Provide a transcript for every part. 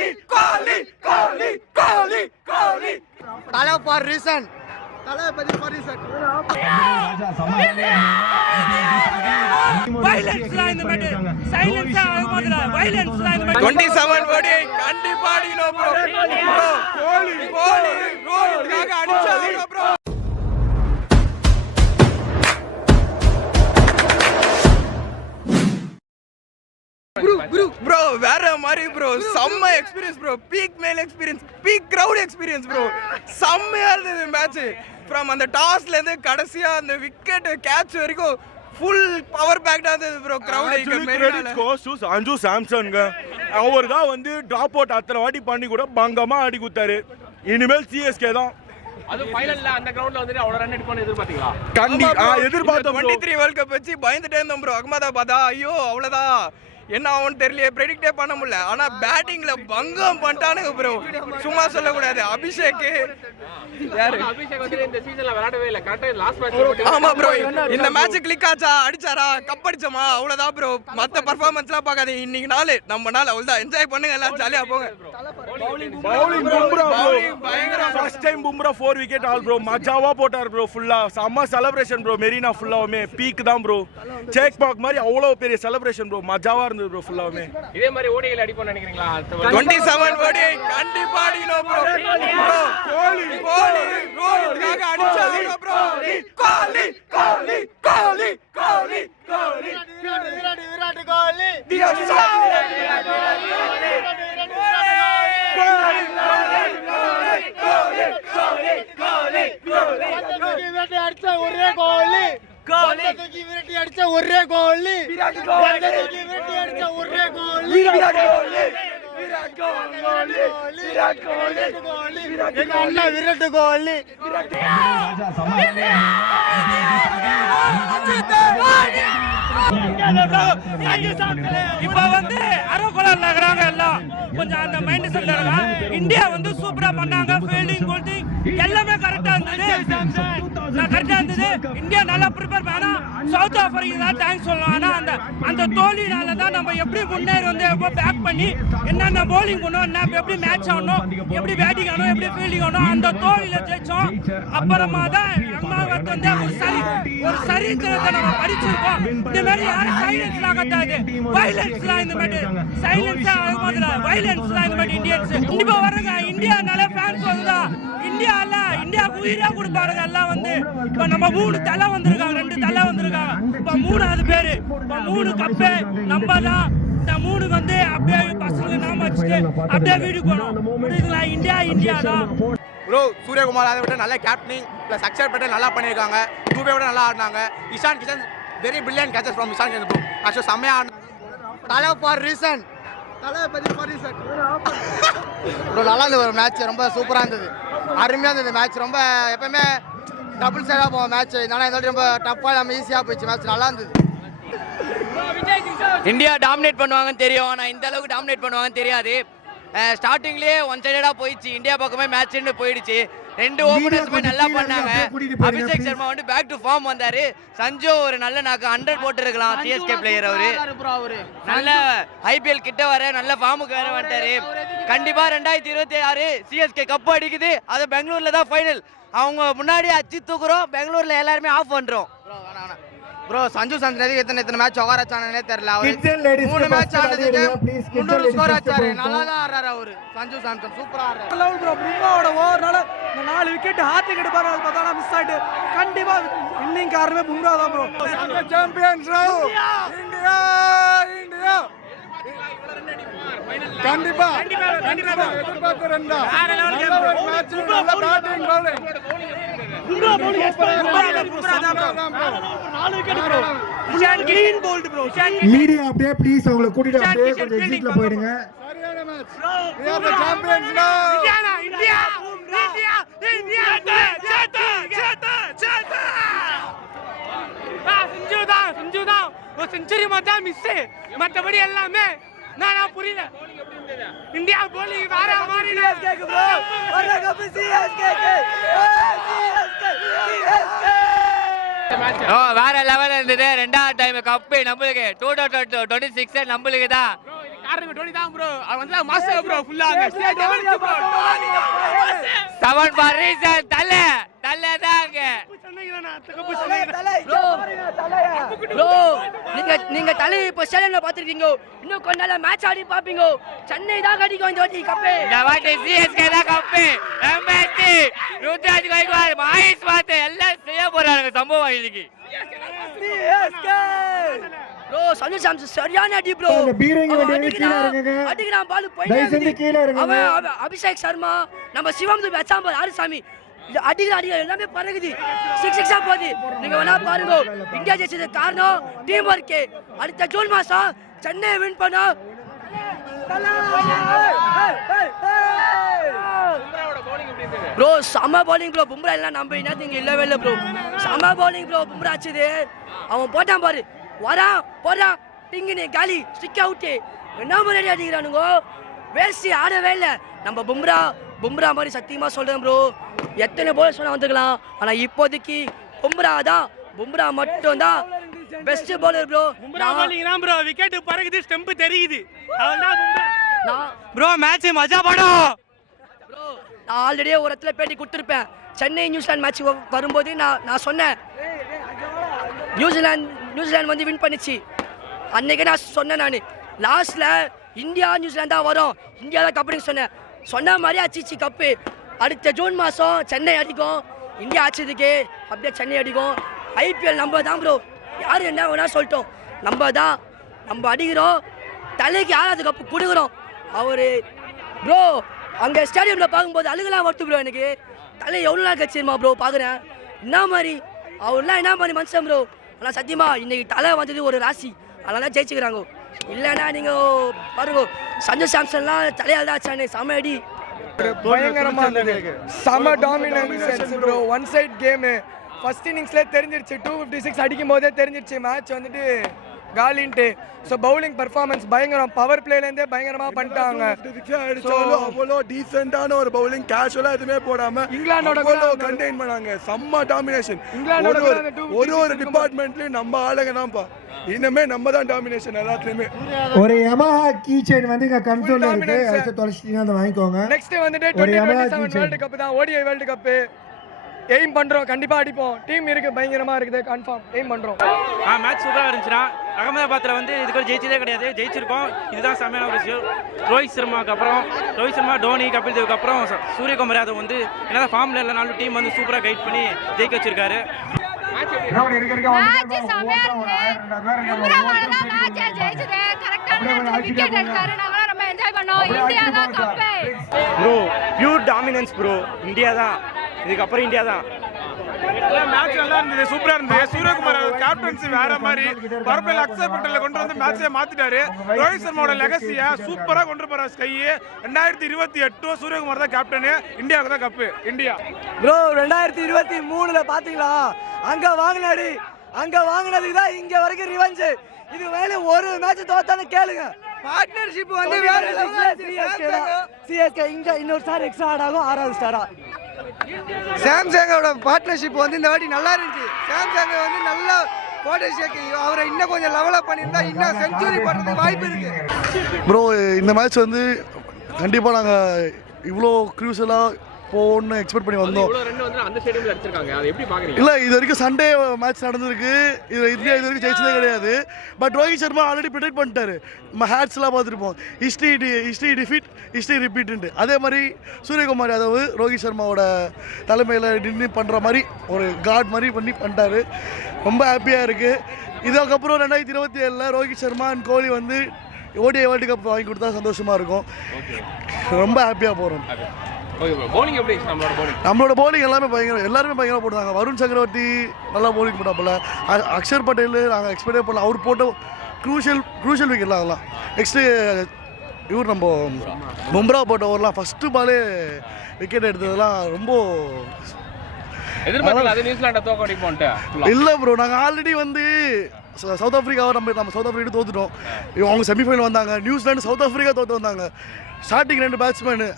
Kohli Kohli Kohli Kohli Thala for reason Thalapathy for reason வயலன்ஸ்லாம் இந்த மாதிரி சைலன்ஸா ஆகும்போதுல வயலன்ஸ்லாம் இந்த மாதிரி 27 கோடி கண்டிப்பா அடிக்கணும் ப்ரோ கோலி கோலி ரோஹித்காக அடிச்சாங்க ப்ரோ ப்ரோ வேற மாதிரி ப்ரோ செம்ம எக்ஸ்பீரியன்ஸ் ப்ரோ பீக் மேல் experience peak crowd experience bro செம்மையா இருந்தது மேட்ச் ஃப்ரம் அந்த டாஸ்ல இருந்து கடைசியா அந்த விக்கெட் கேட்ச் வரைக்கும் ஃபுல் பவர் பேக்டா இருந்தது ப்ரோ கிரவுட் சஞ்சு சாம்சன்ங்க அவர் தான் வந்து டிராப் அவுட் அத்தனை வாட்டி பண்ணி கூட பங்கமா ஆடி குத்தாரு இனிமேல் சிஎஸ்கே தான் அது ஃபைனல்ல அந்த கிரவுண்ட்ல வந்து அவ்வளவு ரன் அடிப்பான்னு எதிர்பார்த்தீங்களா கண்டிப்பா எதிர்பார்த்தோம் 23 வேர்ல்ட் கப் வச்சு பயந்துட்டே இருந்தோம் ப்ரோ அகமதாபாதா ஐயோ அவ்வளவுதான் என்ன ஆகும்னு தெரியல ப்ரெடிக்டே பண்ண முடியல ஆனா பேட்டிங்ல பங்கம் பண்ணிட்டானுங்க ப்ரோ சும்மா சொல்லக்கூடாது அபிஷேக் வந்து இந்த சீசன்ல விளையாடவே இல்ல கரெக்ட்டா லாஸ்ட் மேட்ச் ஆமா ப்ரோ இந்த மேட்ச் கிளிக் ஆச்சா அடிச்சாரா கப் அடிச்சோமா அவ்வளவுதான் ப்ரோ மத்த பெர்ஃபார்மன்ஸ்லாம் பார்க்காதீங்க இன்னைக்கு நாள் நம்ம நாள் அவ்வளவுதான் என்ஜாய் பண்ணுங்க எல்லாம் ஜாலியா போங்க பவுலிங் பும்ரா பயங்கர first time Bumrah 4 wicket all bro மஜாவா போட்டார் ப்ரோ ஃபுல்லா செம்ம செலிப்ரேஷன் ப்ரோ மெரினா ஃபுல்லாவுமே பீக் தான் ப்ரோ சேக் பாக் மாதிரி அவ்வளவு பெரிய செலிப்ரேஷன் ப்ரோ மஜாவா ப்ரோ ஃபுல்லாவே இதே மாதிரி ஓடிகள் அடிப்போம் நினைக்கிறீங்களா 27 ஓடி கண்டிப்பா அடிக்கணும் ப்ரோ கோலி கோலி ரோஹித்காக அடிச்சாங்க ப்ரோ கோலி கோலி கோலி கோலி கோலி விராட் கோலி அடிச்ச ஒரே கோலி கோலி விரட்டி அடிச்ச ஒரே கோலி விராட் அடிச்ச ஒரே கோலி விராட் கோலி விராட் கோலி எங்க அண்ணா விராட் கோலி இப்ப வந்து அரகோலர்ல இருக்கிறாங்க எல்லாம் கொஞ்சம் அந்த மைண்ட் செட்ல இருக்காங்க இந்தியா வந்து சூப்பரா பண்ணாங்க ஃபீல்டிங் கோல்டிங் எல்லாமே கரெக்டா இருந்தது இந்தியா நல்லா ப்ரிப்பேர் பண்ணா சவுத் ஆப்பிரிக்கா தான் தேங்க்ஸ் சொல்லலாம் ஆனா அந்த தோல்வினால தான் நம்ம எப்படி முன்னேறி வந்து எப்போ பேக் பண்ணி என்னென்ன போலிங் பண்ணணும் என்ன எப்படி மேட்ச் ஆகணும் எப்படி பேட்டிங் ஆகணும் எப்படி ஃபீல்டிங் ஆகணும் அந்த தோல்வியில ஜெயிச்சோம் அப்புறமா தான் அம்மாவுக்கு வந்து ஒரு சரித்திரத்தை நம்ம படிச்சிருக்கோம் இந்த மாதிரி யாரும் சைலன்ஸ்லாம் கட்டாது வயலன்ஸ்லாம் இந்த மாதிரி சைலன்ஸா ஆகும்போதுல வயலன்ஸ்லாம் இந்த மாதிரி இந்தியன்ஸ் கண்டிப்பா வருங்க இந்தியானால ஃபேன்ஸ் வருதா இந்தியா உயிரா கொடுப்பாருங்க எல்லாம் வந்து இப்ப நம்ம 3 தலை வந்திருக்காங்க 2 தலை வந்திருக்காங்க இப்ப 3வது பேரு இப்ப 3 கப்பு நம்ம தான் இந்த 3 வந்து அப்படியே பசங்க நாம வச்சுட்டு அப்படியே வீடு போனோம் முடியுதுங்களா இந்தியா தான் ப்ரோ சூரியகுமார் அதை விட நல்ல கேப்டனிங் ப்ளஸ் அக்ஷர் பட்டேல் நல்லா பண்ணியிருக்காங்க தூபே விட நல்லா ஆடினாங்க Ishan Kishan very brilliant catches from Ishan Kishan bro actually செம்மையா ஆடினாங்க Thala for reason Thalapathy for reason bro நல்லா இருந்தது ஒரு மேட்ச் ரொம்ப சூப்பராக இருந்தது அருமையாக இருந்தது மேட்ச் ரொம்ப எப்பவுமே டபுள் சைடாக போவோம் மேட்ச் இதனால இந்த ரொம்ப டஃப்பாக நம்ம ஈஸியாக போயிடுச்சு மேட்ச் நல்லா இருந்தது இந்தியா டாமினேட் பண்ணுவாங்கன்னு தெரியும் ஆனால் இந்த அளவுக்கு டாமினேட் பண்ணுவாங்கன்னு தெரியாது ஸ்டார்டிங்லேயே ஒன் சைடடாக போயிடுச்சு இந்தியா பக்கமே மேட்ச்னு போயிடுச்சு 2 ஓபனர்ஸுமே நல்லா பண்ணாங்க அபிஷேக் சர்மா வந்து பேக் டு ஃபார்ம் வந்தாரு சஞ்சு ஒரு நல்ல நாக்கு 100 போட்டு இருக்கலாம் சிஎஸ்கே பிளேயர் அவரு நல்ல ஐபிஎல் கிட்ட வர நல்ல ஃபார்முக்கு வேற வந்துட்டாரு கண்டிப்பா 2026 சிஎஸ்கே கப் அடிக்குது அது பெங்களூர்ல தான் ஃபைனல் அவங்க முன்னாடி அச்சு தூக்குறோம் பெங்களூர்ல எல்லாருமே ஆஃப் பண்றோம் ப்ரோ சஞ்சு சாம்சன் எத்தனை மேட்ச் ஓவர் ஆச்சானே தெரியல அவரு 3 மேட்ச் ஆனதுக்கு 300 ஸ்கோர் ஆச்சாரு நல்லா தான் ஆடுறாரு அவரு சஞ்சு சாம்சன் சூப்பரா ஆடுறாரு ப்ரோ பும்ராவோட ஓவர்னால இந்த 4 விக்கெட் ஹார்ட்ரிக் எடுப்பாரு அது பார்த்தா மிஸ் ஆயிட்டு கண்டிப்பா இன்னிங் காரணமே பும்ரா தான் ப்ரோ சாம்பியன்ஸ் இந்தியா இந்தியா கண்டிப்பா எதிர்பார்த்த ரன் தான் மேட்ச் நல்ல batting bowling Bumrah bowling expert Bumrah தான் ப்ரோ 4 விக்கெட் ப்ரோ இஷான் கிரீன் போல்ட் ப்ரோ மீடியா அப்படியே ப்ளீஸ் அவங்கள கூட்டிட்டு அப்படியே கொஞ்சம் எக்ஸிட்ல போயிடுங்க சரியான match we are the champions now India Sanju தான் ஒரு செஞ்சுரி மட்டும் மிஸ் மற்றபடி எல்லாமே நான் புரியல இந்தியா போலிங் வேற மாதிரி ப்ரோ ஒரு கப் சிஎஸ்கே வேற லெவல் இருந்தது 2வது டைம் கப்பு நம்மளுக்கு 2026 நம்மளுக்கு தான் காரணமே டோனி தான் ப்ரோ. அவன் வந்து மாஸ்டர் ப்ரோ ஃபுல்லா அங்க ஸ்டேட் டோனி ப்ரோ. 7 for reason தலை தாங்க ப்ரோ. நீங்க தலை இப்போ ஸ்டேடியம்ல பாத்துருக்கீங்க. இன்னும் கொஞ்ச நாள் மேட்ச் ஆடி பாப்பீங்க. சென்னை தான் கடிக்கும் இந்த வாட்டி கப்பு. இந்த வாட்டி சிஎஸ்கே தான் கப்பு. எம்எஸ்டி ருத்ராஜ் கைக்வாட் மஹேஷ் பாத் எல்லாம் செய்ய போறாங்க சம்பவம் இன்னைக்கு. ப்ரோ சஞ்சு சாம்சன் சரியான அடி ப்ரோ. அந்த பீரங்கி வண்டியை கீழ இறங்குங்க. அடிக்குறான் பால் போய் தயவு செஞ்சு கீழ இறங்குங்க. அவன் அபிஷேக் சர்மா நம்ம சிவம் துபே அச்சாம்பல் ஆறுசாமி அடிக்கிற எல்லாமே பறகுது. 6-6 போகுது. நீங்க வேணா பாருங்க. இந்தியா ஜெயிச்சது காரணம் டீம் ஒர்க். அடுத்த ஜூன் மாசம் சென்னை வின் பண்ணா ப்ரோ செம பவுலிங் ப்ரோ. பும்ரா எல்லாம் நம்ம என்னத்துக்கு இல்லவே இல்லை ப்ரோ. செம பவுலிங் ப்ரோ. பும்ரா ஆச்சுது அவன் போட்டான் பாரு. போறான் டிங்கினி காலி ஸ்டிக் அவுட்டு. என்ன மாதிரி அடிக்கிறானுங்க. வேஸ்ட் ஆடவே இல்லை. நம்ம பும்ரா மாதிரி சத்தியமா சொல்றேன் ப்ரோ. எத்தனை போல சொன்னா வந்துக்கலாம். ஆனா இப்போதைக்கு பும்ரா மட்டும் தான் best bowler bro. Bumrah bowling தான் ப்ரோ. விக்கெட் பறக்குது, ஸ்டெம்ப் தெரியுது. அவன்தான் பும்ரா. ப்ரோ மேட்ச் மஜா படம் ப்ரோ. நான் ஆல்ரெடியே ஒரு இடத்துல பேட்டி கொடுத்துருப்பேன். சென்னை நியூசிலாந்து மேட்ச் வரும்போது நான் சொன்னேன் நியூசிலாந்து வந்து வின் பண்ணிச்சு. அன்னைக்கு நான் சொன்னேன். நான் லாஸ்ட்ல இந்தியா நியூசிலாந்து தான் வரும், இந்தியா தான் கப்புன்னு சொன்ன மாதிரி அச்சிச்சு கப்பு. அடுத்த ஜூன் மாதம் சென்னை அடிக்கும். இந்தியா ஆச்சதுக்கு அப்படியே சென்னை அடிக்கும். ஐபிஎல் நம்ம தான் ப்ரோ. யார் என்ன வேணா சொல்லிட்டோம். நம்ம அடிக்கிறோம். தலைக்கு யாராவது கப்பு கொடுக்குறோம். அவர் ப்ரோ அங்கே ஸ்டேடியமில் பார்க்கும்போது அழுகலாம் வருது ப்ரோ. எனக்கு தலை எவ்வளோ நாள் கட்சிருமா ப்ரோ பார்க்குறேன். என்ன மாதிரி அவர்லாம் என்ன மாதிரி மனுஷன் ப்ரோ. ஆனால் சத்தியமா இன்னைக்கு தலை வந்தது ஒரு ராசி. அதனால தான் ஜெயிச்சுக்கிறாங்க. இல்லைன்னா நீங்கள் பாருங்க சஞ்சு சாம்சன்லாம் தலையால் தான் ஆச்சானே. செம அடி பயங்கரமா இருந்தது. செம dominance bro. One side game. First இன்னிங்ஸ்லேயே தெரிஞ்சிருச்சு. 256 அடிக்கும் போதே தெரிஞ்சிருச்சு மேட்ச் வந்துட்டு காலின்ட்டு. ஸோ பவுலிங் பர்ஃபார்மன்ஸ் பயங்கரம். பவர் பிளேலேருந்தே பயங்கரமாக பண்ணிட்டாங்க. அவ்வளோ டீசெண்டான ஒரு பவுலிங் கேஷுவலாக எதுவுமே போடாம இங்கிலாண்டோட கண்டெயின் பண்ணாங்க. செம்ம டாமினேஷன். ஒரு டிபார்ட்மெண்ட்லயும் நம்ம ஆளுங்க தான்ப்பா. இன்னமே நம்ம தான் டாமினேஷன் எல்லாத்துலயுமே. ஒரு Yamaha கீ செயின் வந்து இங்க கன்சோல்ல இருக்கு. அதை தொலைச்சிட்டீங்கன்னா அதை வாங்கிக்கோங்க. நெக்ஸ்ட் வந்துட்டு 2027 வேர்ல்ட் கப் தான். ஓடிஐ வேர்ல்ட் கப் எய்ம் பண்றோம். கண்டிப்பா அடிப்போம். டீம் இருக்கு பயங்கரமா இருக்குது. கன்ஃபார்ம் எய்ம் பண்றோம். மேட்ச் சூப்பராக இருந்துச்சுன்னா அகமதாபாத்தில் வந்து இதுக்கு ஜெயிச்சதே கிடையாது. ஜெயிச்சிருக்கோம். இதுதான் செம்மையான ஒரு விஷயம். ரோஹித் சர்மா, டோனி, கபில் தேவுக்கு அப்புறம் சூரியகுமார் யாதவ் வந்து என்னதான் ஃபார்ம்ல இல்லைனாலும் டீம் வந்து சூப்பராக கைட் பண்ணி ஜெயிக்க வச்சிருக்காரு. Bro pure dominance bro. India தான் இதுக்கப்புறம். இந்தியா தான் மேட்ச் நல்லா இருந்தது. சூப்பரா இருந்தது. சூரியகுமார் கேப்டன்சி வேற மாதிரி பர்பிள் அக்சர் பட்டேல கொண்டு வந்து மேட்சை மாத்திட்டாரு. ரோஹித் சர்மாவோட லெகசியை சூப்பரா கொண்டு போறாரு. ஸ்கை 2028 சூரியகுமார் தான் கேப்டன். இந்தியாவுக்கு தான் கப்பு. இந்தியா ப்ரோ 2023ல பாத்தீங்களா அங்க வாங்கினதுக்கு தான் இங்க வரைக்கும் ரிவெஞ்ச். இது மேல ஒரு மேட்ச் தோத்தானு கேளுங்க. பார்ட்னர்ஷிப் வந்து வேற சிஎஸ்கே இங்க இன்னொரு ஸ்டார் எக்ஸ்ட்ரா ஆட் ஆகும். 6வது ஸ்டாரா சாம்சங்கோட பார்ட்னர்ஷிப் வந்து இந்த வாட்டி நல்லா இருந்துச்சு. சாம்சங் வந்து நல்லா போட்டேஷியக் அவரை இன்னும் கொஞ்சம் லெவலப் பண்ணியிருந்தா இன்னும் செஞ்சுரி பண்ணுறதுக்கு வாய்ப்பு இருக்கு. ப்ரோ இந்த மேட்ச் வந்து கண்டிப்பாக நாங்கள் இவ்வளோ க்ரூஷலாக போகணும்னு எக்ஸ்பெக்ட் பண்ணி வந்தோம். இல்லை இது வரைக்கும் சண்டே மேட்ச் நடந்திருக்கு. இந்தியா இது வரைக்கும் ஜெயிச்சதே கிடையாது. But Rohit Sharma already predict பண்ணிட்டாரு. நம்ம ஹேட்ஸ்லாம் பார்த்துருப்போம். History defeat history repeat. அதே மாதிரி சூரியகுமார் யாதவ் ரோஹித் சர்மாவோட தலைமையில் நின்று பண்ணுற மாதிரி ஒரு காட் மாதிரி பண்ணிட்டாரு. ரொம்ப ஹாப்பியாக இருக்குது. இதுக்கப்புறம் 2027 ரோஹித் சர்மா அண்ட் கோலி வந்து ஓடிஐ வேர்ல்டு கப் வாங்கி கொடுத்தா சந்தோஷமாக இருக்கும். ரொம்ப ஹாப்பியாக போகிறோம். நம்மளோட பவுலிங் எல்லாருமே பயங்கரமாக போட்டாங்க. வருண் சக்கரவர்த்தி நல்லா பவுலிங் போட்டாப்புல. அக்ஷர் பட்டேல் நாங்கள் எக்ஸ்பெக்டே பண்ணலாம். அவர் போட்ட க்ரூஷியல் விக்கெட்லாம் அதெல்லாம். நெக்ஸ்ட்டு இவர் நம்ம பும்ரா போட்ட ஓவர்லாம் ஃபஸ்ட்டு பாலே விக்கெட் எடுத்ததெல்லாம் ரொம்ப இல்லை ப்ரோ. நாங்கள் ஆல்ரெடி வந்து சவுத் ஆஃப்ரிக்காவை நம்ம சவுத் ஆஃப்ரிக்கா தோத்துட்டோம். அவங்க செமிஃபைனல் வந்தாங்க. நியூசிலாந்து சவுத் ஆஃப்ரிக்கா தோற்று வந்தாங்க. ஸ்டார்டிங் 2 பேட்ஸ்மேனு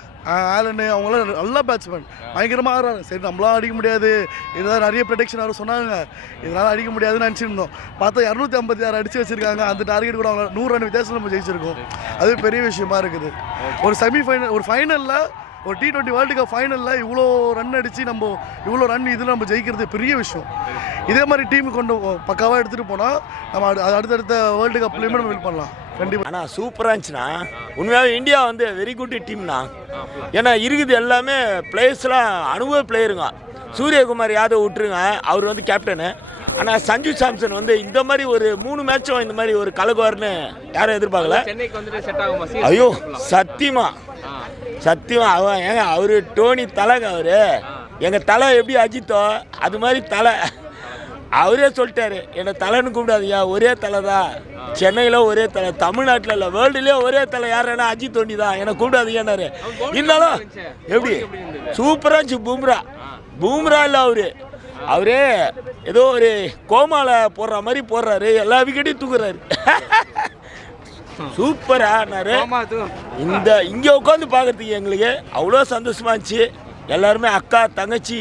ஆலனு அவங்களாம் நல்ல பேட்ஸ்மேன், பயங்கரமாக ஆடுறாங்க. சரி நம்மளாம் அடிக்க முடியாது, இதெல்லாம் நிறைய ப்ரொடெக்ஷன் வரும் சொன்னாங்க, இதனால் அடிக்க முடியாதுன்னு நினச்சிருந்தோம். பார்த்தா 256 அடித்து வச்சுருக்காங்க. அந்த டார்கெட் கூட அவங்க 100 ரன் வித்தியாசம் நம்ம ஜெயிச்சிருக்கோம். அது பெரிய விஷயமா இருக்குது. ஒரு செமிஃபைனல், ஒரு ஃபைனலில், ஒரு T20 வேர்ல்டு கப் ஃபைனலில் இவ்வளோ ரன் அடித்து நம்ம இவ்வளோ ரன் இதில் நம்ம ஜெயிக்கிறது பெரிய விஷயம். இதே மாதிரி டீம் கொண்டு பக்காவாக எடுத்துகிட்டு போனால் நம்ம அடுத்தடுத்த வேர்ல்டு கப்லேயுமே நம்ம வின் பண்ணலாம் கண்டிப்பாக. ஆனால் சூப்பராக இருந்துச்சுண்ணா. உண்மையாகவே இந்தியா வந்து வெரி குட் டீம்னா. ஏன்னா இருக்குது எல்லாமே பிளேயர்ஸ்லாம் அனுபவ பிளேயருங்க. சூரியகுமார் யாதவ் விட்டுருங்க, அவர் வந்து கேப்டனு. ஆனால் சஞ்சு சாம்சன் வந்து இந்த மாதிரி ஒரு 3 மேட்சும் இந்த மாதிரி ஒரு கலக்குவார்னு யாரும் எதிர்பார்க்கல. சென்னைக்கு வந்துட்டு செட் ஆகுமா? ஐயோ சத்தியமா அவன் ஏங்க அவரு டோனி தலைங்க. அவரு எங்கள் தலை எப்படி அஜித்தோ அது மாதிரி தலை. அவரே சொல்லிட்டாரு, என்னை தலைன்னு கூப்பிடாதீங்க, ஒரே தலை தான். சென்னையில் ஒரே தலை, தமிழ்நாட்டில் இல்லை வேர்ல்டுலேயே ஒரே தலை யாருன்னா அஜித் தோனி தான், என்னை கூப்பிடாதீங்கன்னாரு. இருந்தாலும் எப்படி சூப்பராக இருந்துச்சு. பூம்ரா இல்லை அவரே ஏதோ ஒரு கோமால போடுற மாதிரி போடுறாரு, எல்லா விக்கெட்டையும் தூக்குறாரு. சூப்பரானாரு. இங்கே உட்காந்து பார்க்கறதுக்கு எங்களுக்கு அவ்வளோ சந்தோஷமா இருந்துச்சு. எல்லாருமே அக்கா தங்கச்சி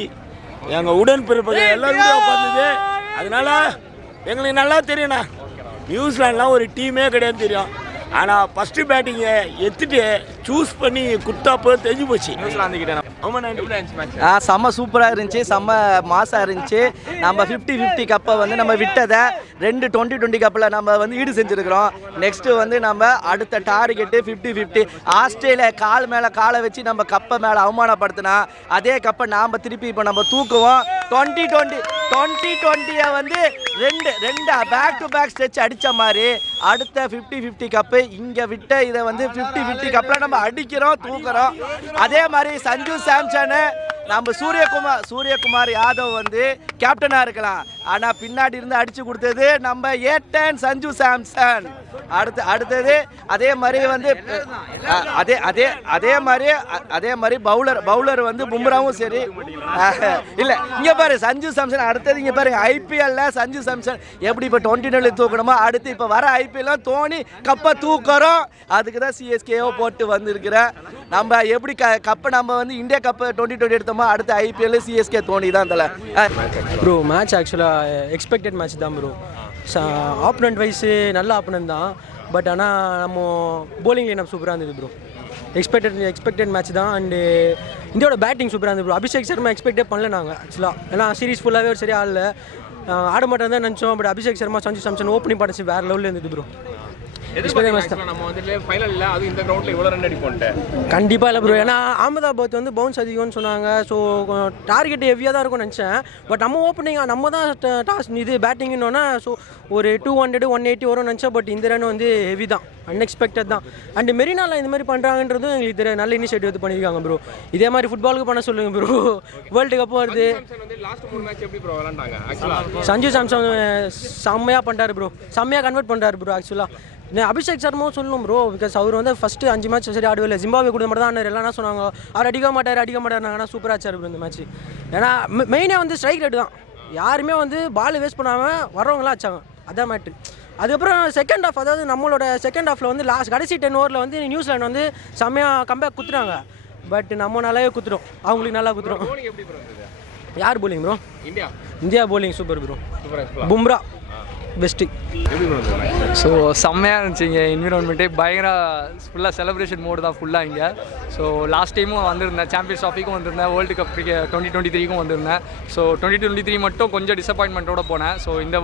எங்கள் உடன்பிறப்புகள் எல்லாருமே உட்காந்துது. அதனால எங்களுக்கு நல்லா தெரியும்ண்ணா, நியூசிலாண்ட்லாம் ஒரு டீமே கிடையாது தெரியும். ஆனால் ஃபஸ்ட்டு பேட்டிங்கை எடுத்துட்டு சூஸ் பண்ணி குத்தாப்போ தெரிஞ்சு போச்சு. செம்ம சூப்பராக இருந்துச்சு, செம்ம மாசாக இருந்துச்சு. நம்ம 50-50 கப்பை வந்து நம்ம விட்டதை 2 2020 கப்பில் நம்ம வந்து ஈடு செஞ்சுருக்கிறோம். நெக்ஸ்ட்டு வந்து நம்ம அடுத்த டார்கெட்டு 50-50. ஆஸ்திரேலியா கால் மேலே காலை வச்சு நம்ம கப்பை மேலே அவமானப்படுத்தினா அதே கப்பை நாம் திருப்பி இப்போ நம்ம தூக்குவோம். 2020 வந்து ரெண்டு பேக் டு பேக் ஸ்ட்ரெச் அடித்த மாதிரி அடுத்த 50-50 கப்பு இங்கே விட்ட இதை வந்து 50-50 கப்பில் நம்ம அடிக்கிறோம், தூக்குறோம். அதே மாதிரி சஞ்சு சாம்சனு நம்ம சூரியகுமார் யாதவ் வந்து கேப்டனாக இருக்கலாம், ஆனால் பின்னாடி இருந்து அடித்து கொடுத்தது நம்ம ஏட்டன் சஞ்சு சாம்சன். அடுத்தது அதே மாதிரி வந்து அதே மாதிரி பவுலர் வந்து பும்ராவும் சரி. இல்லை இங்கே பாரு சஞ்சு சாம்சன். அடுத்தது இங்கே பாருங்க IPL சஞ்சு சாம்சன் எப்படி இப்போ 2020 தூக்கணுமோ அடுத்து இப்போ வர IPL தோனி கப்பை தூக்குறோம். அதுக்கு தான் CSKO போட்டு வந்திருக்கிறேன். நம்ம எப்படி கப்பை நம்ம வந்து இந்தியா கப்பை 2020 எடுத்தோமோ அடுத்த IPL CSK தோனி தான் தலை. ப்ரோ மேட்ச் ஆக்சுவலாக எக்ஸ்பெக்டட் மேட்ச் தான் ப்ரோ. ஆப்பனண்ட் வைஸு நல்ல ஆப்பனண்ட் தான், பட் ஆனால் நம்ம போலிங் லைனப் சூப்பராக இருந்தது ப்ரோ. எக்ஸ்பெக்டட் மேட்ச் தான். அண்டு இந்தியாவோட பேட்டிங் சூப்பராக இருந்தது ப்ரோ. அபிஷேக் சர்மா எக்ஸ்பெக்டே பண்ணல நாங்கள் ஆக்சுவலாக. ஏன்னா சீரீஸ் ஃபுல்லாகவே ஒரு சரியாக ஆட மாட்டேன் தான் நினச்சோம். But Abhishek Sharma Sanju Samson opening partnership வேறு லெவலில் இருந்தது ப்ரோ. நம்ம வந்துட்டு ஃபைனல்ல அது இந்த கிரவுண்ட்ல இவ்வளவு ரன் அடிப்போம்ட்டு கண்டிப்பா இல்ல ப்ரோ. ஏன்னா அகமதாபாத் வந்து பவுன்ஸ் அதிகம்னு சொன்னாங்க. ஸோ டார்கெட் ஹெவியாக தான் இருக்கும்னு நினச்சேன். பட் நம்ம ஓப்பனிங் நம்ம தான் டாஸ் இது பேட்டிங்னோன்னா ஸோ ஒரு 200 180 வரும்னு நினச்சேன். பட் இந்த ரன் வந்து ஹெவி தான், அன்எக்ஸ்பெக்டட் தான். அண்ட் மெரினால இந்த மாதிரி பண்ணுறாங்கன்றதும் எங்களுக்கு தெரியாது. நல்ல இனிஷியேட்டிவ் எடுத்து பண்ணியிருக்காங்க ப்ரோ. இதே மாதிரி ஃபுட்பாலுக்கு பண்ண சொல்லுங்க ப்ரோ. வேர்ல்டு கப் வருது. சஞ்சு சாம்சன் செம்மையாக பண்ணுறாரு ப்ரோ, செம்மையாக கன்வெர்ட் பண்ணுறாரு ப்ரோ. ஆக்சுவலாக அபிஷேக் சர்மாவும் சொல்லணும் ப்ரோ. பிகாஸ் அவர் வந்து ஃபஸ்ட்டு 5 மேட்ச் சரி ஆடவே இல்லை. ஜிம்பாவே கூட மட்டும் தான் எல்லாம் என்ன சொன்னாங்க, அவர் அடிக்க மாட்டார். ஆனால் சூப்பராக ஆச்சார் ப்ரோ இந்த மேட்ச். ஏன்னா மெயினாக வந்து ஸ்ட்ரைக் ரேட்டு தான். யாருமே வந்து பால் வேஸ்ட் பண்ணாமல் வரவங்களாம் ஆச்சாங்க, அதான் மேட்ரு. அதுக்கப்புறம் செகண்ட் ஹாஃப், அதாவது நம்மளோட செகண்ட் ஹாஃபில் வந்து கடைசி 10 ஓவரில் வந்து நியூசிலாந்து வந்து செம்மையாக கம்பேக் குத்துறாங்க. பட் நம்ம நல்லாவே குத்துறோம், அவங்களுக்கு நல்லா குத்துறோம். யார் bowling bro? India bowling super bro. Bumrah best. So செம்மையாக இருந்துச்சு இங்கே. என்விரான்மெண்ட்டே பயங்கர ஃபுல்லாக செலிப்ரேஷன் மோடு தான் ஃபுல்லாக இங்கே. ஸோ லாஸ்ட் டைமும் வந்திருந்தேன், சாம்பியன்ஸ் ட்ராஃபிக்கும் வந்திருந்தேன், வேர்ல்டு கப் 2023க்கும் வந்திருந்தேன். ஸோ 2023 மட்டும் கொஞ்சம் டிசப்பாயின்மெண்ட்டோட போனேன். ஸோ இந்த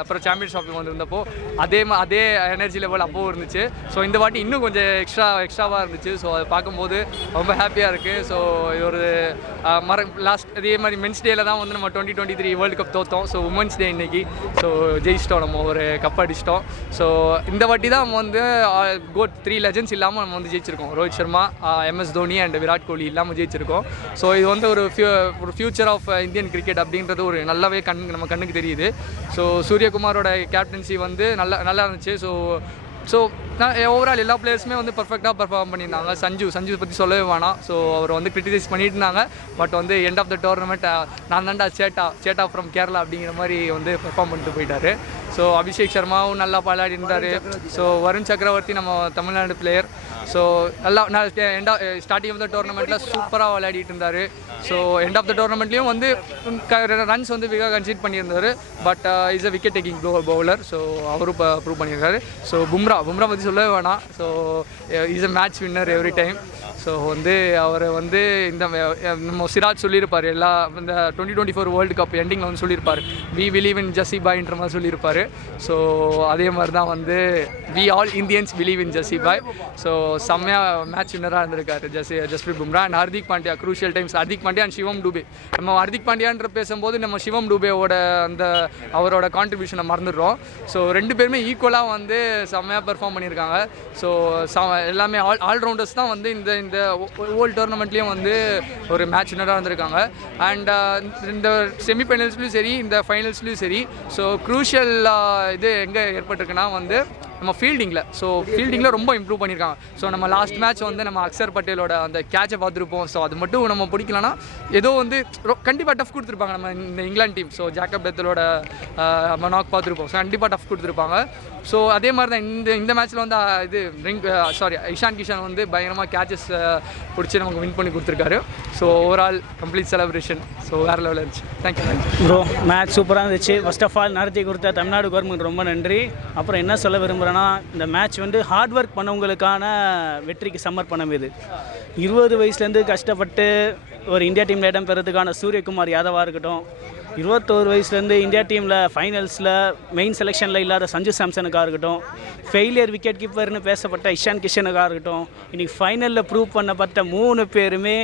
அப்புறம் சாம்பியன்ஸ் ட்ராஃபி வந்திருந்தப்போ அதே எனர்ஜி லெவல் அப்போது இருந்துச்சு. ஸோ இந்த வாட்டி இன்னும் கொஞ்சம் எக்ஸ்ட்ராவாக இருந்துச்சு. ஸோ அதை பார்க்கும்போது ரொம்ப ஹாப்பியாக இருக்குது. ஸோ இது ஒரு லாஸ்ட் அதே மாதிரி மென்ஸ் டேயில் தான் வந்து நம்ம 2023 வேர்ல்டு கப் தோற்றோம். ஸோ உமன்ஸ் டே இன்னைக்கு. ஸோ ஜெயிச்சிட்டோம், நம்ம ஒரு கப் அடிச்சிட்டோம். ஸோ இந்த வாட்டி தான் நம்ம வந்து கோட் 3 லெஜண்ட்ஸ் இல்லாமல் நம்ம வந்து ஜெயிச்சிருக்கோம். ரோஹித் சர்மா, MS தோனி அண்ட் விராட் கோலி இல்லாமல் ஜெயிச்சிருக்கோம். ஸோ இது வந்து ஒரு ஃபியூச்சர் ஆஃப் இந்தியன் கிரிக்கெட் அப்படின்றது ஒரு நல்லாவே நம்ம கண்ணுக்கு தெரியுது. ஸோ சூரியகுமாரோட கேப்டன்சி வந்து நல்லா இருந்துச்சு. ஸோ நான் ஓவரால் எல்லா பிளேயர்ஸுமே வந்து பர்ஃபெக்டாக பர்ஃபார்ம் பண்ணியிருந்தாங்க. சஞ்சு பற்றி சொல்லவே வேணாம். ஸோ அவர் வந்து கிரிட்டிசைஸ் பண்ணிட்டு இருந்தாங்க. பட் வந்து எண்ட் ஆஃப் த டோர்னமெண்ட் நான் தான்டா சேட்டா ஃப்ரம் கேரளா அப்படிங்கிற மாதிரி வந்து பெர்ஃபார்ம் பண்ணிட்டு போயிட்டார். ஸோ அபிஷேக் சர்மாவும் நல்லா விளையாடி இருந்தார். ஸோ வருண் சக்கரவர்த்தி நம்ம தமிழ்நாடு பிளேயர். ஸோ நல்லா ஸ்டார்டிங் ஆஃப் த டோர்னமெண்ட்டில் சூப்பராக விளையாடிட்டு இருந்தார். ஸோ எண்ட் ஆஃப் த டோர்னமெண்ட்லேயும் வந்து ரன்ஸ் வந்து விகா கன்சீட் பண்ணியிருந்தார். But is a wicket taking bowler. So அவரும் இப்போ ப்ரூவ் பண்ணியிருக்காரு. ஸோ பும்ரா பற்றி சொல்லவே வேணாம். So is a match winner every time. So வந்து அவர் வந்து இந்த நம்ம சிராஜ் சொல்லியிருப்பார் எல்லா இந்த 2024 வேர்ல்டு கப் எண்டிங்கில் வந்து சொல்லியிருப்பார் வி பிலீவ் இன் ஜெஸ்ஸி பாய்ன்ற மாதிரி சொல்லியிருப்பார். ஸோ அதே மாதிரி தான் வந்து we all Indians believe in Jassi பாய். ஸோ செம்மையாக மேட்ச் வின்னராக இருந்திருக்காரு Jasprit Bumrah and Hardik Pandya. Crucial times Hardik Pandya and Shivam Dube. நம்ம ஹர்திக் பாண்டியான்ற பேசும்போது நம்ம சிவம் டூபேவோட அந்த அவரோட கான்ட்ரிபியூஷனை மறந்துடுறோம். ஸோ ரெண்டு பேருமே ஈக்குவலாக வந்து செம்மையாக பெர்ஃபார்ம் பண்ணியிருக்காங்க. ஸோ எல்லாமே ஆல்ரவுண்டர்ஸ் தான் வந்து இந்த வேர்ல்டு டோர்னமெண்ட்லேயும் வந்து ஒரு மேட்ச் வின்னராக இருந்திருக்காங்க. அண்ட் இந்த செமிஃபைனல்ஸ்லையும் சரி இந்த ஃபைனல்ஸ்லையும் சரி. ஸோ க்ரூஷியல் இது எங்கே ஏற்பட்டிருக்குன்னா வந்து நம்ம ஃபீல்டிங்கில். ஸோ ஃபீல்டிங்கில் ரொம்ப இம்ப்ரூவ் பண்ணியிருக்காங்க. ஸோ நம்ம லாஸ்ட் மேட்ச் வந்து நம்ம அக்ஷர் பட்டேலோட அந்த கேட்சை பார்த்துருப்போம். ஸோ அது மட்டும் நம்ம பிடிக்கலன்னா ஏதோ வந்து கண்டிப்பாக டஃப் கொடுத்துருப்பாங்க நம்ம இந்த இங்கிலாந்து டீம். ஸோ ஜாக்கப் பெத்தலோட நம்ம நாக் பார்த்துருப்போம். ஸோ கண்டிப்பாக டஃப் கொடுத்துருப்பாங்க. ஸோ அதே மாதிரி தான் இந்த மேட்ச்சில் வந்து இஷான் கிஷன் வந்து பயங்கரமாக கேட்சஸ் பிடிச்சி நமக்கு வின் பண்ணி கொடுத்துருக்காரு. So overall complete celebration. So வேறு லெவலில் இருந்துச்சு. Thank you bro. மேட்ச் சூப்பராக இருந்துச்சு. ஃபர்ஸ்ட் ஆஃப் ஆல் நடத்தி கொடுத்த தமிழ்நாடு கவர்மெண்ட் ரொம்ப நன்றி. அப்புறம் என்ன சொல்ல விரும்புகிறேன்னா இந்த மேட்ச் வந்து ஹார்ட் ஒர்க் பண்ணவங்களுக்கான வெற்றிக்கு சமர்ப்பணம். இது 20 வயசுலேருந்து கஷ்டப்பட்டு ஒரு இந்தியா டீமில் இடம் பெறதுக்கான சூரியகுமார் யாதவாக இருக்கட்டும், 21 வயசுலேருந்து இந்தியா டீமில் ஃபைனல்ஸில் மெயின் செலெக்ஷனில் இல்லாத சஞ்சு சாம்சனுக்காக இருக்கட்டும், ஃபெயிலியர் விக்கெட் கீப்பர்னு பேசப்பட்ட இஷான் கிஷனுக்காக இருக்கட்டும், இன்றைக்கி ஃபைனலில் ப்ரூவ் பண்ணப்பட்ட 3 பேருமே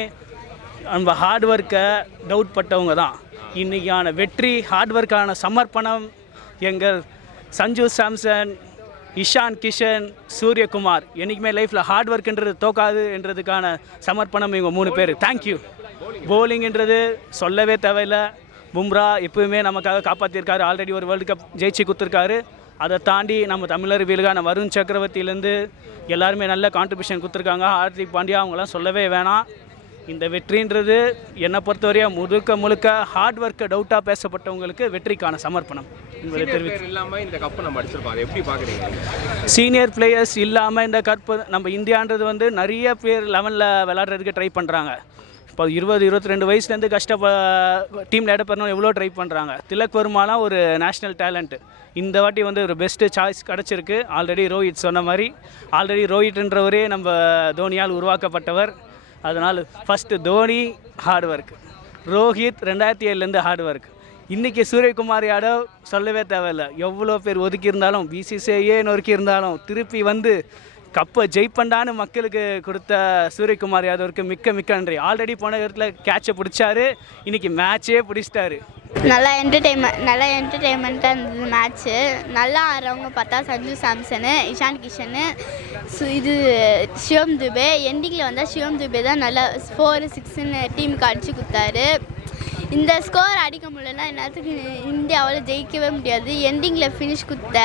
நம்ம ஹார்ட் ஒர்க்கை டவுட் பட்டவங்க தான். இன்றைக்கான வெற்றி ஹார்ட் ஒர்க்கான சமர்ப்பணம். எங்கள் சஞ்சு சாம்சன், இஷான் கிஷன், சூரியகுமார் என்றைக்குமே லைஃப்பில் ஹார்ட் ஒர்க்குன்றது தோக்காது என்றதுக்கான சமர்ப்பணம் இவங்க 3 பேர். தேங்க்யூ. போலிங்ன்றது சொல்லவே தேவையில்லை. பும்ரா எப்பவுமே நமக்காக காப்பாற்றிருக்காரு. ஆல்ரெடி ஒரு வேர்ல்டு கப் ஜெயிச்சு கொடுத்துருக்காரு. அதை தாண்டி நம்ம தமிழர் வீலுக்கான வருண் சக்கரவர்த்தியிலேருந்து எல்லாருமே நல்ல கான்ட்ரிபியூஷன் கொடுத்துருக்காங்க. ஹார்திக் பாண்டியா அவங்களாம் சொல்லவே வேணாம். இந்த வெற்றின்றது என்னை பொறுத்தவரையும் முழுக்க ஹார்ட் ஒர்க்கை டவுட்டாக பேசப்பட்டவங்களுக்கு வெற்றிக்கான சமர்ப்பணம் என்பதை சீனியர் பிளேயர்ஸ் இல்லாமல் இந்த கப்பு நம்ம இந்தியான்றது வந்து நிறைய பேர் 11ல் விளையாடுறதுக்கு ட்ரை பண்ணுறாங்க. இப்போ 20-22 வயசுலேருந்து டீமில் இடம் பெறணும் எவ்வளோ ட்ரை பண்ணுறாங்க. திலக் வர்மாலாம் ஒரு நேஷ்னல் டேலண்ட்டு. இந்த வாட்டி வந்து ஒரு பெஸ்ட்டு சாய்ஸ் கிடச்சிருக்கு. ஆல்ரெடி ரோஹித் சொன்ன மாதிரி ரோஹித்ன்றவரே நம்ம தோனியால் உருவாக்கப்பட்டவர். அதனால் first Dhoni hard work, Rohit 2007லேருந்து ஹார்ட் ஒர்க். இன்றைக்கி சூரியகுமார் யாதவ் சொல்லவே தேவையில்லை. எவ்வளோ பேர் ஒதுக்கி இருந்தாலும் பிசிசிஐயே நொறுக்கி இருந்தாலும் திருப்பி வந்து கப்பை ஜெயிப்பண்டான்னு மக்களுக்கு கொடுத்த சூரியகுமார் யாதவருக்கு மிக்க நன்றி. ஆல்ரெடி போன இடத்துல கேட்சை பிடிச்சாரு, இன்றைக்கி மேட்சே பிடிச்சிட்டாரு. நல்லா என்டர்டெயின்மெண்ட்டாக இருந்தது மேட்ச்சு. நல்லா ஆடுறவங்க பார்த்தா சஞ்சு சாம்சனு, இஷான் கிஷனு, இது சிவம் துபே. எண்டிங்கில் வந்தால் சிவம் துபே தான் நல்லா 4-6ன்னு டீமுக்கு அடித்து கொடுத்தாரு. இந்த ஸ்கோர் அடிக்க முடியலன்னா என்னத்துக்கு இந்தியாவில் ஜெயிக்கவே முடியாது. எண்டிங்கில் ஃபினிஷ் கொடுத்த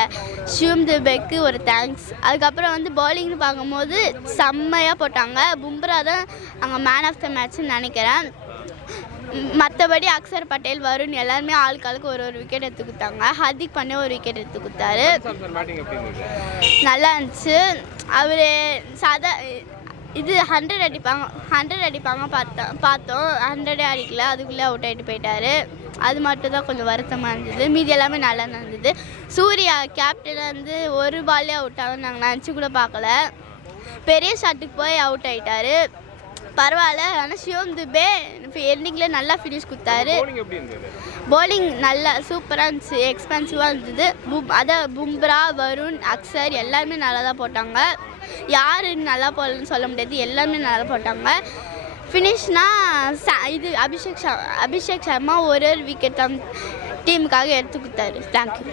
சிவம் துபேக்கு ஒரு தேங்க்ஸ். அதுக்கப்புறம் வந்து பவுலிங்னு பார்க்கும்போது செம்மையாக போட்டாங்க. பும்ரா தான் அங்கே மேன் ஆஃப் த மேட்ச்னு நினைக்கிறேன். மற்றபடி அக்ஷர் பட்டேல், வருண் எல்லாருமே ஆளுக்கு ஒரு விக்கெட் எடுத்து கொடுத்தாங்க. ஹர்திக் பாண்டியா ஒரு விக்கெட் எடுத்து கொடுத்தாரு. நல்லா இருந்துச்சு. அவர் இது 100 அடிப்பாங்க பார்த்தோம். 100 அடிக்கல, அதுக்குள்ளே அவுட் ஆகிட்டு போயிட்டாரு. அது மட்டும் தான் கொஞ்சம் வருத்தமாக இருந்தது. மீதி எல்லாமே நல்லா இருந்தது. சூர்யா கேப்டன் வந்து ஒரு பால்லே அவுட் ஆகும் நாங்கள் நினச்சி கூட பார்க்கல. பெரிய ஷாட்டுக்கு போய் அவுட் ஆகிட்டாரு. பரவாயில்ல. ஆனால் சிவம் துபே எண்டிங்கில் நல்லா ஃபினிஷ் கொடுத்தாரு. பவுலிங் நல்லா சூப்பராக இருந்துச்சு, எக்ஸ்பென்சிவாக இருந்தது. பும்ரா, வருண், அக்ஷர் எல்லாருமே நல்லா தான் போட்டாங்க. யார் நல்லா போடலன்னு சொல்ல முடியாது, எல்லாருமே நல்லா போட்டாங்க. ஃபினிஷ்னால் இது அபிஷேக் சர்மா ஒரு விக்கெட் டீமுக்காக எடுத்து கொடுத்தாரு. தேங்க்யூ.